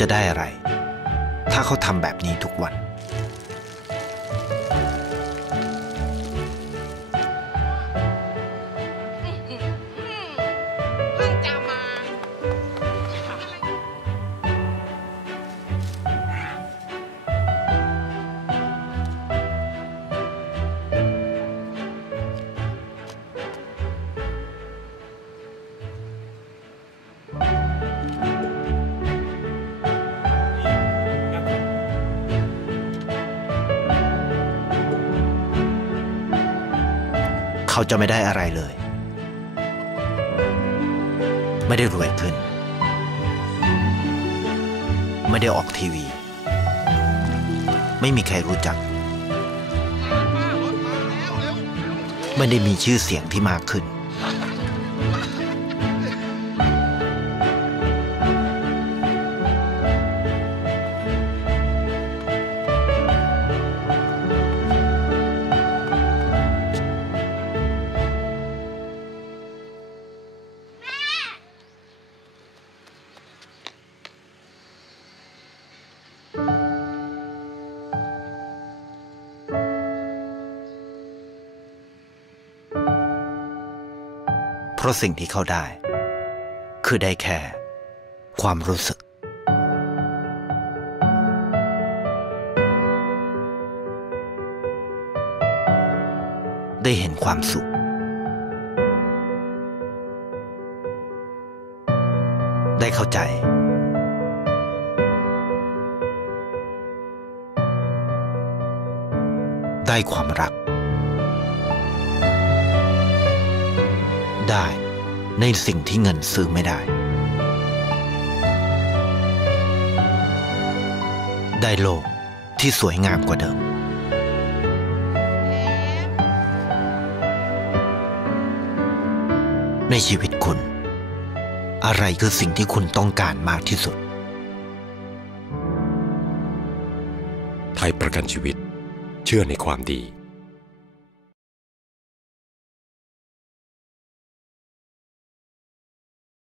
จะได้อะไรถ้าเขาทำแบบนี้ทุกวันเขาจะไม่ได้อะไรเลยไม่ได้รวยขึ้นไม่ได้ออกทีวีไม่มีใครรู้จักไม่ได้มีชื่อเสียงที่มากขึ้นเพราะสิ่งที่เขาได้คือได้แค่ความรู้สึกได้เห็นความสุขได้เข้าใจได้ความรักได้ในสิ่งที่เงินซื้อไม่ได้ได้โลกที่สวยงามกว่าเดิมในชีวิตคุณอะไรคือสิ่งที่คุณต้องการมากที่สุดไทยประกันชีวิตเชื่อในความดี